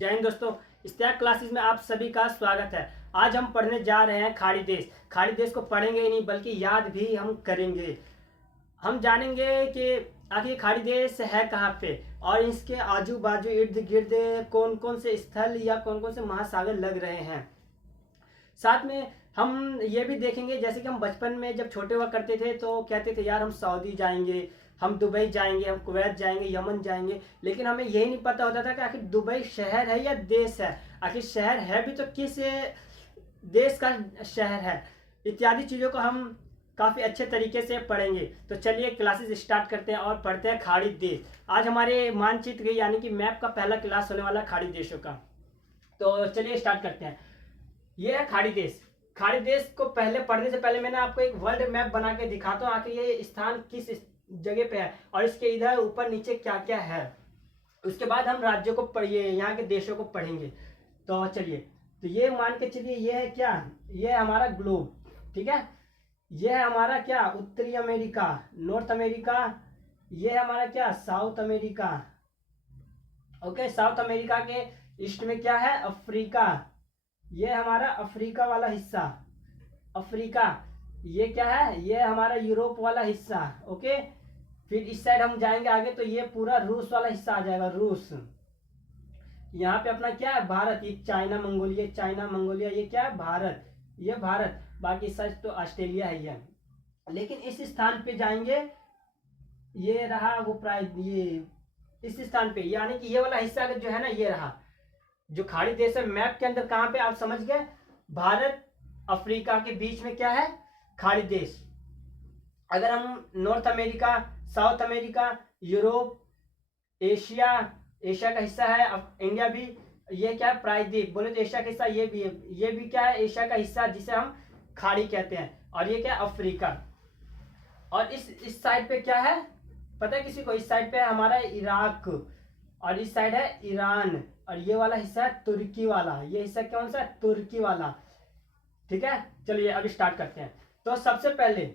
जय हिंद दोस्तों, इस्तेक क्लासेस में आप सभी का स्वागत है। आज हम पढ़ने जा रहे हैं खाड़ी देश। खाड़ी देश को पढ़ेंगे ही नहीं बल्कि याद भी हम करेंगे। हम जानेंगे कि आखिर खाड़ी देश है कहाँ पे और इसके आजू बाजू इर्द गिर्द कौन कौन से स्थल या कौन कौन से महासागर लग रहे हैं। साथ में हम ये भी देखेंगे, जैसे कि हम बचपन में जब छोटे हुआ करते थे तो कहते थे यार हम सऊदी जाएंगे, हम दुबई जाएंगे, हम कुवैत जाएंगे, यमन जाएंगे, लेकिन हमें यही नहीं पता होता था कि आखिर दुबई शहर है या देश है। आखिर शहर है भी तो किस देश का शहर है, इत्यादि चीज़ों को हम काफ़ी अच्छे तरीके से पढ़ेंगे। तो चलिए क्लासेस स्टार्ट करते हैं और पढ़ते हैं खाड़ी देश। आज हमारे मानचित्र यानी कि मैप का पहला क्लास होने वाला खाड़ी देशों का। तो चलिए स्टार्ट करते हैं। ये है खाड़ी देश। खाड़ी देश को पहले पढ़ने से पहले मैंने आपको एक वर्ल्ड मैप बना के दिखाता हूँ आखिर ये स्थान किस जगह पे है और इसके इधर ऊपर नीचे क्या क्या है। उसके बाद हम राज्यों को पढ़िए, यहाँ के देशों को पढ़ेंगे। तो चलिए, तो ये मान के चलिए, ये है क्या, ये है हमारा ग्लोब, ठीक है। ये है हमारा क्या, उत्तरी अमेरिका, नॉर्थ अमेरिका। ये है हमारा क्या, south America. Okay, south America के ईस्ट में क्या है, अफ्रीका। ये हमारा अफ्रीका वाला हिस्सा, अफ्रीका। ये क्या है, ये हमारा यूरोप वाला हिस्सा। ओके, फिर इस साइड हम जाएंगे आगे तो ये पूरा रूस वाला हिस्सा आ जाएगा, रूस। यहाँ पे अपना क्या है, भारत। ये चाइना मंगोलिया, चाइना मंगोलिया, ये क्या है, भारत, ये भारत। बाकी सच तो ऑस्ट्रेलिया है ये। लेकिन इस स्थान पे जाएंगे, ये रहा वो प्राय, ये इस स्थान पे यानी कि ये वाला हिस्सा जो है ना, ये रहा जो खाड़ी देश है। मैप के अंदर कहाँ पे, आप समझ गए, भारत अफ्रीका के बीच में क्या है, खाड़ी देश। अगर हम north America, south America, Europe, Asia, Asia का हिस्सा है, इंडिया भी, ये क्या है, प्रायद्वीप बोले तो एशिया का हिस्सा ये भी है। ये भी क्या है, एशिया का हिस्सा जिसे हम खाड़ी कहते हैं। और ये क्या है, अफ्रीका। और इस साइड पे क्या है, पता है किसी को, इस साइड पे है हमारा इराक और इस साइड है ईरान। और ये वाला हिस्सा है तुर्की वाला। ये हिस्सा कौन सा है, तुर्की वाला, ठीक है। चलिए अब स्टार्ट करते हैं। तो सबसे पहले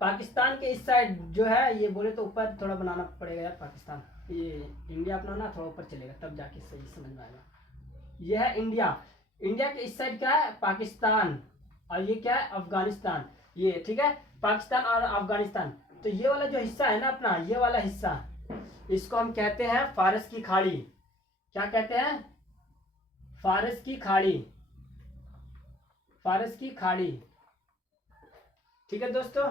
पाकिस्तान के इस साइड जो है, ये बोले तो ऊपर थोड़ा बनाना पड़ेगा यार, पाकिस्तान, ये इंडिया अपना ना थोड़ा ऊपर चलेगा तब जाके सही समझ में आएगा। ये है इंडिया। इंडिया के इस साइड क्या है, पाकिस्तान। और ये क्या है, अफगानिस्तान। ये ठीक है, पाकिस्तान और अफगानिस्तान। तो ये वाला जो हिस्सा है ना अपना, ये वाला हिस्सा, इसको हम कहते हैं फारस की खाड़ी। क्या कहते हैं, फारस की खाड़ी, फारस की खाड़ी, ठीक है दोस्तों।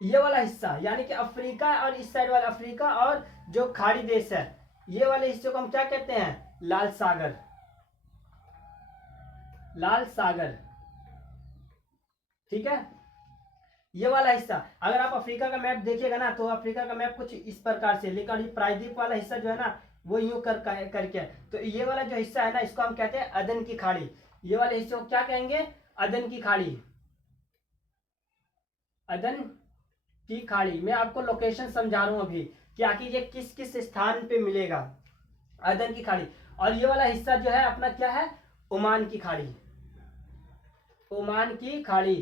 ये वाला हिस्सा यानी कि अफ्रीका और इस साइड वाला अफ्रीका और जो खाड़ी देश है, ये वाले हिस्से को हम क्या कहते हैं, लाल सागर, लाल सागर, ठीक है। ये वाला हिस्सा, अगर आप अफ्रीका का मैप देखिएगा ना तो अफ्रीका का मैप कुछ इस प्रकार से, लेकिन ये प्रायद्वीप वाला हिस्सा जो है ना वो यूं करके। तो ये वाला जो हिस्सा है ना, इसको हम कहते हैं अदन की खाड़ी। ये वाले हिस्से को क्या कहेंगे, अदन की खाड़ी, अदन की खाड़ी। मैं आपको लोकेशन समझा रहा हूं अभी कि आखिर ये किस किस स्थान पे मिलेगा, अदन की खाड़ी। और ये वाला हिस्सा जो है अपना क्या है, ओमान की खाड़ी, ओमान की खाड़ी,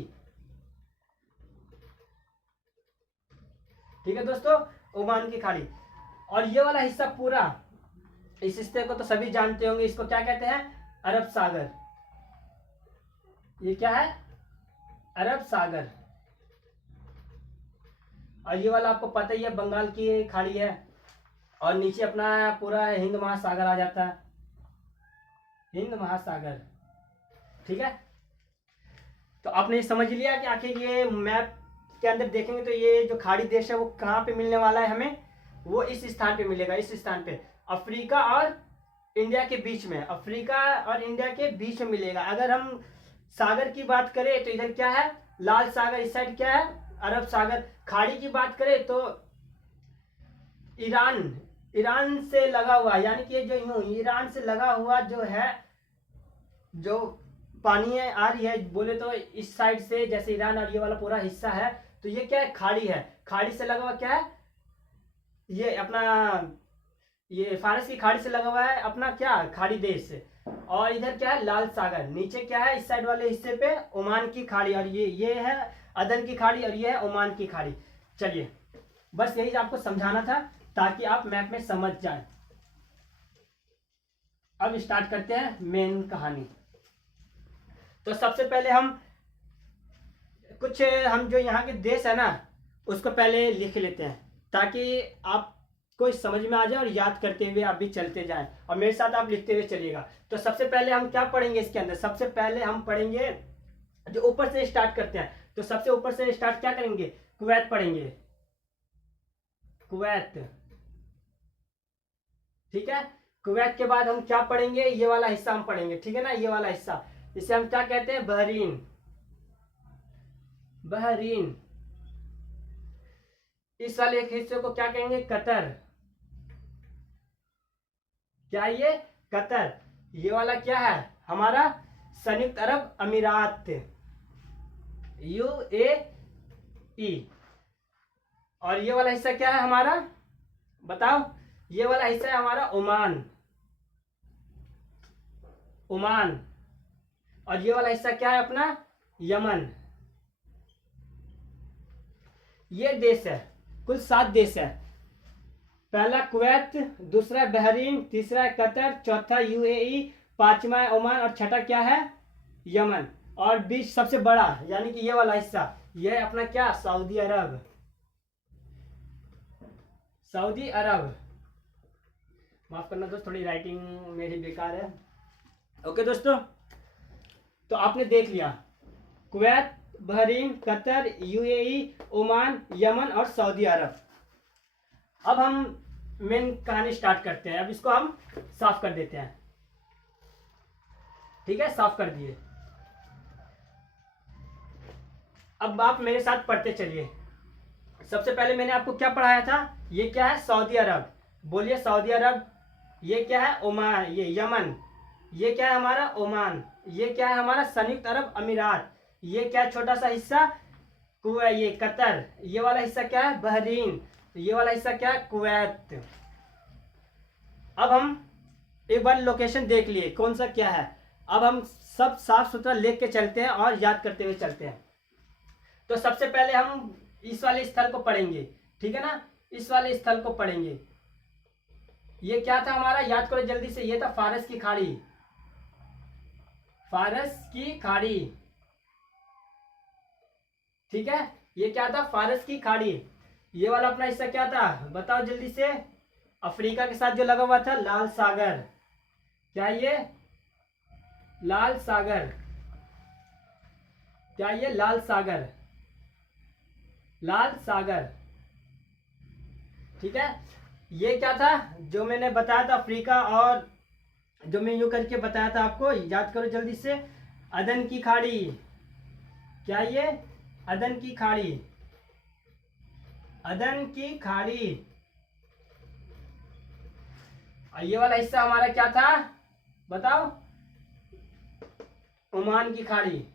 ठीक है दोस्तों, ओमान की खाड़ी। और ये वाला हिस्सा पूरा, इस हिस्से को तो सभी जानते होंगे, इसको क्या कहते हैं, अरब सागर। ये क्या है, अरब सागर। और ये वाला आपको पता ही है, बंगाल की खाड़ी है। और नीचे अपना पूरा हिंद महासागर आ जाता है, हिंद महासागर, ठीक है। तो आपने समझ लिया कि आखिर ये मैप के अंदर देखेंगे तो ये जो खाड़ी देश है वो कहाँ पे मिलने वाला है हमें, वो इस स्थान पे मिलेगा, इस स्थान पे, अफ्रीका और इंडिया के बीच में, अफ्रीका और इंडिया के बीच में मिलेगा। अगर हम सागर की बात करें तो इधर क्या है, लाल सागर, इस साइड क्या है, अरब सागर। खाड़ी की बात करें तो ईरान, ईरान से लगा हुआ, यानी कि जो यूं ईरान से लगा हुआ जो है, जो पानी है आ रही है बोले तो इस साइड से, जैसे ईरान और ये वाला पूरा हिस्सा है, तो ये क्या है, खाड़ी है। खाड़ी से लगा हुआ क्या है, ये अपना, ये फारस की खाड़ी से लगा हुआ है अपना क्या, खाड़ी देश। और इधर क्या है, लाल सागर। नीचे क्या है, इस साइड वाले हिस्से पे ओमान की खाड़ी, और ये है अदन की खाड़ी और ये है ओमान की खाड़ी। चलिए, बस यही आपको समझाना था ताकि आप मैप में समझ जाए। अब स्टार्ट करते हैं मेन कहानी। तो सबसे पहले हम जो यहाँ के देश है ना उसको पहले लिख लेते हैं, ताकि आपको समझ में आ जाए और याद करते हुए आप भी चलते जाएं, और मेरे साथ आप लिखते हुए चलिएगा। तो सबसे पहले हम क्या पढ़ेंगे इसके अंदर? सबसे पहले हम पढ़ेंगे, जो ऊपर से स्टार्ट करते हैं, तो सबसे ऊपर से स्टार्ट क्या करेंगे? कुवैत पढ़ेंगे, कुवैत। ठीक है, कुवैत के बाद हम क्या पढ़ेंगे? ये वाला हिस्सा हम पढ़ेंगे, ठीक है ना, ये वाला हिस्सा, इसे हम क्या कहते हैं? Bahrain, Bahrain. इस वाले एक हिस्से को क्या कहेंगे? कतर। क्या ये? कतर। ये वाला क्या है हमारा? संयुक्त अरब अमीरात, UAE। और ये वाला हिस्सा क्या है हमारा? बताओ। ये वाला हिस्सा है हमारा ओमान, ओमान। और ये वाला हिस्सा क्या है अपना? यमन। ये देश है, कुल 7 देश है। पहला कुवैत, दूसरा बहरीन, तीसरा कतर, चौथा UAE, पांचवा ओमान, और छठा क्या है? यमन। और बीच सबसे बड़ा यानी कि ये वाला हिस्सा, ये है अपना क्या? सऊदी अरब, सऊदी अरब। माफ करना दोस्त, थोड़ी राइटिंग मेरी बेकार है। ओके दोस्तों, तो आपने देख लिया Kuwait, Bahrain, Qatar, UAE, Oman, Yemen और सऊदी अरब। अब हम मेन कहानी स्टार्ट करते हैं। अब इसको हम साफ कर देते हैं, ठीक है, साफ कर दिए। अब आप मेरे साथ पढ़ते चलिए। सबसे पहले मैंने आपको क्या पढ़ाया था? ये क्या है? सऊदी अरब। बोलिए सऊदी अरब। ये क्या है? ओमान, ये यमन। ये क्या है हमारा? ओमान। ये क्या है हमारा? संयुक्त अरब अमीरात। ये क्या है? छोटा सा हिस्सा ये कतर। ये वाला हिस्सा क्या है? बहरीन। ये वाला हिस्सा क्या है? कुवैत। अब हम एक बार लोकेशन देख लिए कौन सा क्या है। अब हम सब साफ सुथरा लिख के चलते हैं और याद करते हुए चलते हैं। तो सबसे पहले हम इस वाले स्थल को पढ़ेंगे, ठीक है ना, इस वाले स्थल को पढ़ेंगे। ये क्या था हमारा? याद करो जल्दी से। ये था फारस की खाड़ी, फारस की खाड़ी, ठीक है। ये क्या था? फारस की खाड़ी। ये वाला अपना हिस्सा क्या था? बताओ जल्दी से। अफ्रीका के साथ जो लगा हुआ था, लाल सागर। क्या ये? लाल सागर। क्या ये? लाल सागर, लाल सागर, ठीक है। ये क्या था जो मैंने बताया था? अफ्रीका, और जो मैं यूं करके बताया था आपको, याद करो जल्दी से। अदन की खाड़ी। क्या ये? अदन की खाड़ी, अदन की खाड़ी। और ये वाला हिस्सा हमारा क्या था? बताओ। ओमान की खाड़ी,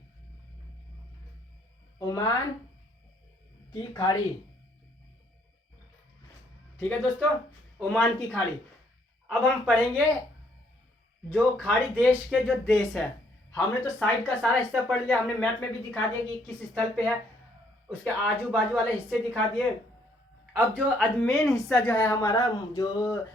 ओमान की खाड़ी, ठीक है दोस्तों, ओमान की खाड़ी। अब हम पढ़ेंगे जो खाड़ी देश के जो देश है। हमने तो साइड का सारा हिस्सा पढ़ लिया, हमने मैप में भी दिखा दिया कि किस स्थल पे है, उसके आजू बाजू वाले हिस्से दिखा दिए। अब जो मेन हिस्सा जो है हमारा, जो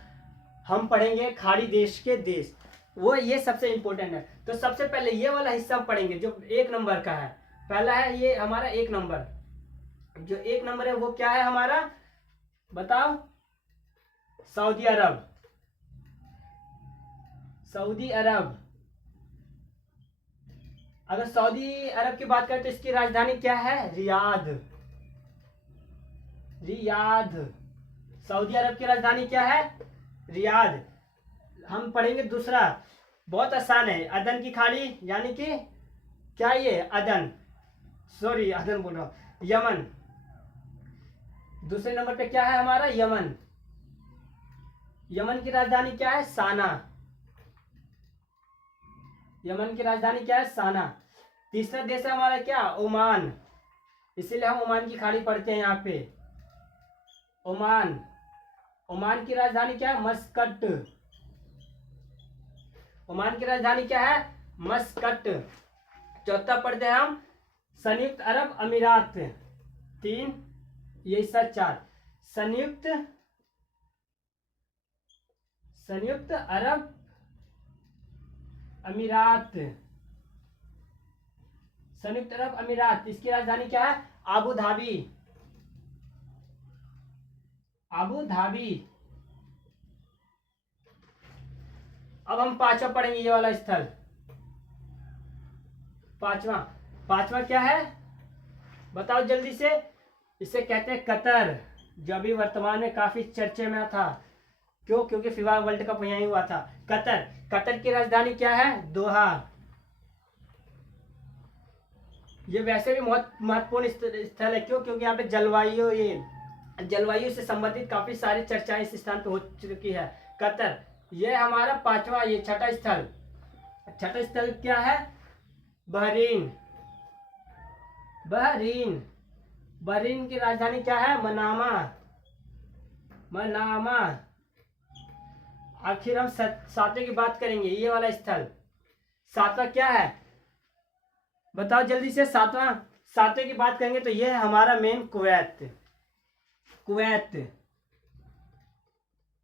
हम पढ़ेंगे खाड़ी देश के देश, वो ये सबसे इंपॉर्टेंट है। तो सबसे पहले ये वाला हिस्सा हम पढ़ेंगे जो 1 नंबर का है। पहला है ये हमारा 1 नंबर। जो 1 नंबर है वो क्या है हमारा? बताओ। सऊदी अरब, सऊदी अरब। अगर सऊदी अरब की बात करें तो इसकी राजधानी क्या है? Riyadh, Riyadh. सऊदी अरब की राजधानी क्या है? रियाद। हम पढ़ेंगे दूसरा, बहुत आसान है, अदन की खाड़ी, यानी कि क्या ये? अदन, सॉरी अदन बोल रहा हूं, यमन। दूसरे नंबर पे क्या है हमारा? यमन। यमन की राजधानी क्या है? साना। यमन की राजधानी क्या है? साना। तीसरा देश है हमारा क्या? ओमान। इसीलिए हम ओमान की खाड़ी पढ़ते हैं यहाँ पे, ओमान। ओमान की राजधानी क्या है? मस्कट। ओमान की राजधानी क्या है? मस्कट। चौथा पढ़ते हैं हम संयुक्त अरब अमीरात। 3, ये हिस्सा 4, संयुक्त, संयुक्त अरब अमीरात, संयुक्त अरब अमीरात। इसकी राजधानी क्या है? Abu Dhabi, Abu Dhabi. अब हम पांचवा पढ़ेंगे, ये वाला स्थल। पांचवा, पांचवा क्या है बताओ जल्दी से। इसे कहते हैं कतर, जो अभी वर्तमान में काफी चर्चे में था। क्यों? क्योंकि फीफा वर्ल्ड कप यहीं हुआ था। कतर, कतर की राजधानी क्या है? दोहा। ये वैसे भी बहुत महत्वपूर्ण स्थल है। क्यों? क्योंकि यहाँ पे जलवायु से संबंधित काफी सारी चर्चाएं इस स्थान पे हो चुकी है। कतर, ये हमारा पांचवा, ये छठा स्थल। छठा स्थल क्या है? Bahrain, Bahrain. बहरीन की राजधानी क्या है? Manama, Manama. आखिर हम सातवें की बात करेंगे, ये वाला स्थल। सातवां क्या है बताओ जल्दी से। सातवें की बात करेंगे तो ये है हमारा main Kuwait, Kuwait,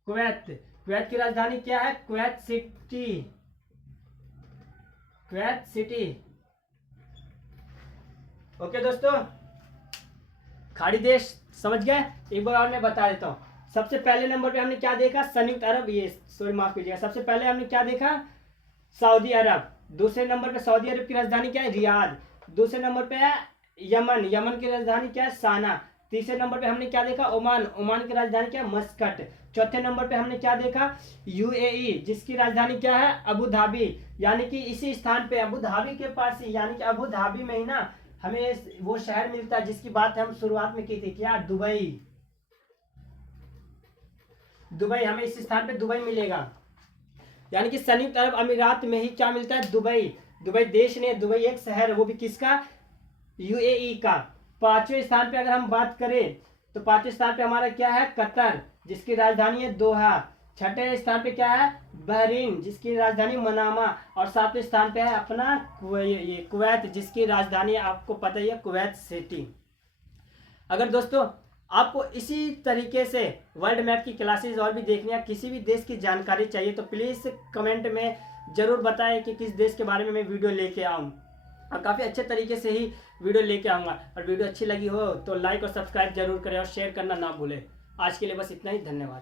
Kuwait. Kuwait की राजधानी क्या है? Kuwait city, Kuwait city. Okay दोस्तों, खाड़ी देश समझ गए? एक बार और मैं बता देता हूँ। सबसे पहले नंबर पे हमने क्या देखा? संयुक्त अरब, ये सॉरी माफ कीजिएगा। सबसे पहले हमने क्या देखा? सऊदी अरब। दूसरे नंबर पे सऊदी अरब की राजधानी क्या है? रियाद। दूसरे नंबर पे है यमन, यमन की राजधानी क्या है? साना। तीसरे नंबर पे हमने क्या देखा? ओमान, ओमान की राजधानी क्या है? मस्कट। चौथे नंबर पे हमने क्या देखा? यूएई, जिसकी राजधानी क्या है? Abu Dhabi. यानी कि इसी स्थान पे अबू धाबी के पास ही, यानी कि अबू धाबी में ही ना हमें वो शहर मिलता है जिसकी बात हम शुरुआत में की थी। क्या? Dubai, Dubai. हमें इस स्थान पे दुबई मिलेगा। यानी कि संयुक्त अरब अमीरात में ही क्या मिलता है? दुबई। दुबई देश ने, दुबई एक शहर है, वो भी किसका? यूएई का। पांचवें स्थान पे अगर हम बात करें तो पांचवें स्थान पे हमारा क्या है? कतर, जिसकी राजधानी है दोहा। छठे स्थान पे क्या है? बहरीन, जिसकी राजधानी मनामा। और सातवें स्थान पे है अपना ये कुवैत, जिसकी राजधानी आपको पता ही है, कुवैत सिटी। अगर दोस्तों आपको इसी तरीके से वर्ल्ड मैप की क्लासेस और भी देखनी है, किसी भी देश की जानकारी चाहिए तो प्लीज़ कमेंट में ज़रूर बताएं कि किस देश के बारे में मैं वीडियो लेके आऊँ। और काफ़ी अच्छे तरीके से ही वीडियो लेके आऊँगा। और वीडियो अच्छी लगी हो तो लाइक और सब्सक्राइब जरूर करें और शेयर करना ना भूलें। आज के लिए बस इतना ही, धन्यवाद।